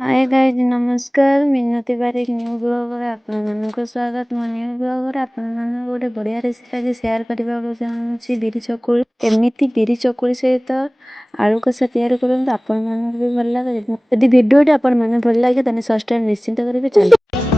Hi guys नमस्कार मिनती बारिक new ब्लॉगरे आपको स्वागत। मो न्यू ब्लॉगरे आपन गोटे बढ़िया रेसिपी आज शेयर करने चाहूँगी बिरी चकुली। एमती बिरी चकुली सहित आलू कषा तैयार करते आपण भी भल लगे। यदि भिडियोटी आपण मैंने भल लगे तेज सब्सक्राइब निश्चिंत करेंगे।